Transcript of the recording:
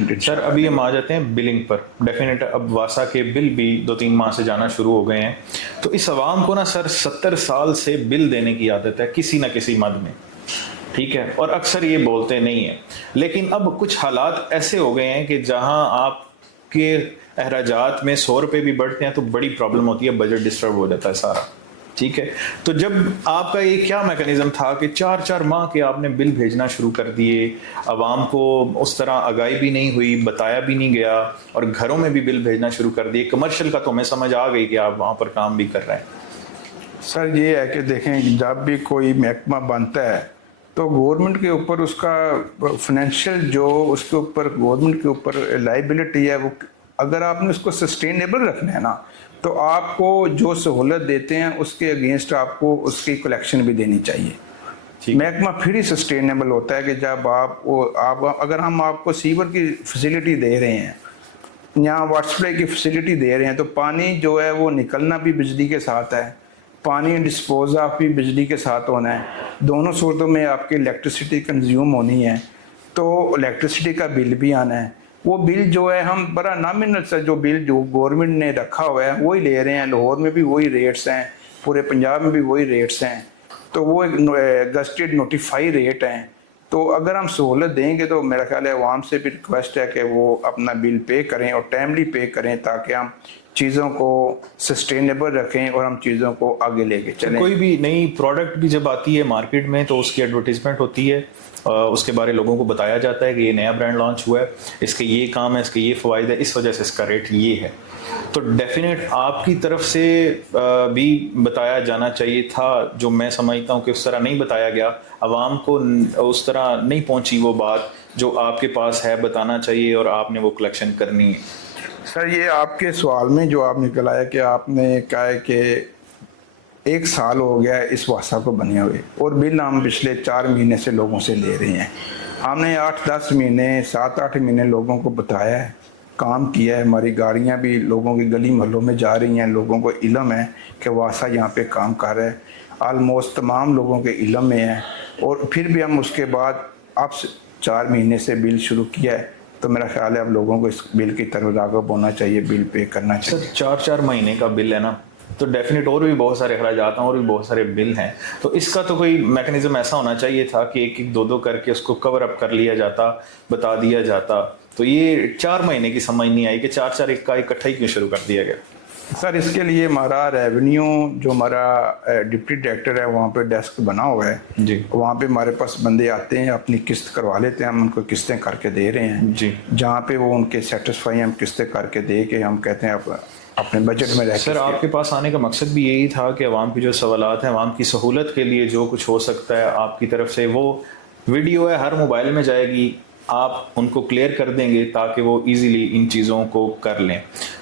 Definite. سر ابھی ہم آ جاتے ہیں بلنگ پر. ڈیفینیٹ اب واسا کے بل بھی 2-3 ماہ سے جانا شروع ہو گئے ہیں. تو اس عوام کو نا سر 70 سال سے بل دینے کی عادت ہے کسی نہ کسی مد میں, ٹھیک ہے, اور اکثر یہ بولتے نہیں ہیں. لیکن اب کچھ حالات ایسے ہو گئے ہیں کہ جہاں آپ کے اخراجات میں 100 روپے بھی بڑھتے ہیں تو بڑی پرابلم ہوتی ہے, بجٹ ڈسٹرب ہو جاتا ہے سارا. ٹھیک ہے, تو جب آپ کا یہ کیا میکانزم تھا کہ 4-4 ماہ کے آپ نے بل بھیجنا شروع کر دیے, عوام کو اس طرح آگاہی بھی نہیں ہوئی, بتایا بھی نہیں گیا, اور گھروں میں بھی بل بھیجنا شروع کر دیے. کمرشل کا تو ہمیں سمجھ آ گئی کہ آپ وہاں پر کام بھی کر رہے ہیں. سر یہ ہے کہ دیکھیں جب بھی کوئی محکمہ بنتا ہے تو گورنمنٹ کے اوپر اس کا فائنینشیل جو اس کے اوپر گورنمنٹ کے اوپر لائبلٹی ہے, وہ اگر آپ نے اس کو سسٹینیبل رکھنا ہے نا تو آپ کو جو سہولت دیتے ہیں اس کے اگینسٹ آپ کو اس کی کلیکشن بھی دینی چاہیے. محکمہ پھر ہی سسٹینیبل ہوتا ہے کہ جب آپ اگر ہم آپ کو سیور کی فیسلٹی دے رہے ہیں, یہاں واٹر سپلائی کی فیسلٹی دے رہے ہیں, تو پانی جو ہے وہ نکلنا بھی بجلی کے ساتھ ہے, پانی ڈسپوز آف بھی بجلی کے ساتھ ہونا ہے. دونوں صورتوں میں آپ کی الیکٹریسٹی کنزیوم ہونی ہے, تو الیکٹریسٹی کا بل بھی آنا ہے. وہ بل جو ہے ہم بڑا نامنل سے جو بل جو گورنمنٹ نے رکھا ہوا ہے وہی لے رہے ہیں. لاہور میں بھی وہی ریٹس ہیں, پورے پنجاب میں بھی وہی ریٹس ہیں, تو وہ ایک گزٹڈ نوٹیفائی ریٹ ہیں. تو اگر ہم سہولت دیں گے تو میرا خیال ہے عوام سے بھی ریکویسٹ ہے کہ وہ اپنا بل پے کریں اور ٹائملی پے کریں, تاکہ ہم چیزوں کو سسٹینیبل رکھیں اور ہم چیزوں کو آگے لے کے چلیں. کوئی بھی نئی پروڈکٹ بھی جب آتی ہے مارکیٹ میں تو اس کی ایڈورٹیزمنٹ ہوتی ہے, اس کے بارے لوگوں کو بتایا جاتا ہے کہ یہ نیا برانڈ لانچ ہوا ہے, اس کے یہ کام ہے, اس کے یہ فوائد ہے, اس وجہ سے اس کا ریٹ یہ ہے. تو ڈیفینیٹ آپ کی طرف سے بھی بتایا جانا چاہیے تھا, جو میں سمجھتا ہوں کہ اس طرح نہیں بتایا گیا, عوام کو اس طرح نہیں پہنچی وہ بات جو آپ کے پاس ہے, بتانا چاہیے اور آپ نے وہ کلیکشن کرنی ہے. سر یہ آپ کے سوال میں جو آپ نکل آیا کہ آپ نے کہا ہے کہ 1 سال ہو گیا ہے اس واسا کو بنے ہوئے, اور بل ہم پچھلے 4 مہینے سے لوگوں سے لے رہے ہیں. ہم نے 8-10 مہینے 7-8 مہینے لوگوں کو بتایا ہے, کام کیا ہے, ہماری گاڑیاں بھی لوگوں کی گلی محلوں میں جا رہی ہیں, لوگوں کو علم ہے کہ واسا یہاں پہ کام کر رہا ہے, آلموسٹ تمام لوگوں کے علم میں ہے. اور پھر بھی ہم اس کے بعد اب 4 مہینے سے بل شروع کیا ہے, تو میرا خیال ہے اب لوگوں کو اس بل کی طرف راغب ہونا چاہیے, بل پے کرنا چاہیے. سر 4 مہینے کا بل ہے نا, تو ڈیفینیٹ اور بھی بہت سارے اخراجات ہیں اور بھی بہت سارے بل ہیں, تو اس کا تو کوئی میکانزم ایسا ہونا چاہیے تھا کہ 1-2 کر کے اس کو کور اپ کر لیا جاتا, بتا دیا جاتا. تو یہ 4 مہینے کی سمجھ نہیں آئی کہ 4 ایک کا اکٹھا ہی کیوں شروع کر دیا گیا. سر اس کے لیے ہمارا ریونیو جو ہمارا ڈپٹی ڈائریکٹر ہے وہاں پہ ڈیسک بنا ہوا ہے جی, وہاں پہ ہمارے پاس بندے آتے ہیں, اپنی قسط کروا لیتے ہیں, ہم ان کو قسطیں کر کے دے رہے ہیں. جی, جہاں پہ وہ ان کے سیٹسفائی ہم قسطیں کر کے دے کے ہم کہتے ہیں اپنے بجٹ میں رہ کے. سر آپ کے پاس آنے کا مقصد بھی یہی تھا کہ عوام کی جو سوالات ہیں, عوام کی سہولت کے لیے جو کچھ ہو سکتا ہے آپ کی طرف سے, وہ ویڈیو ہے ہر موبائل میں جائے گی, آپ ان کو کلیئر کر دیں گے تاکہ وہ ایزیلی ان چیزوں کو کر لیں.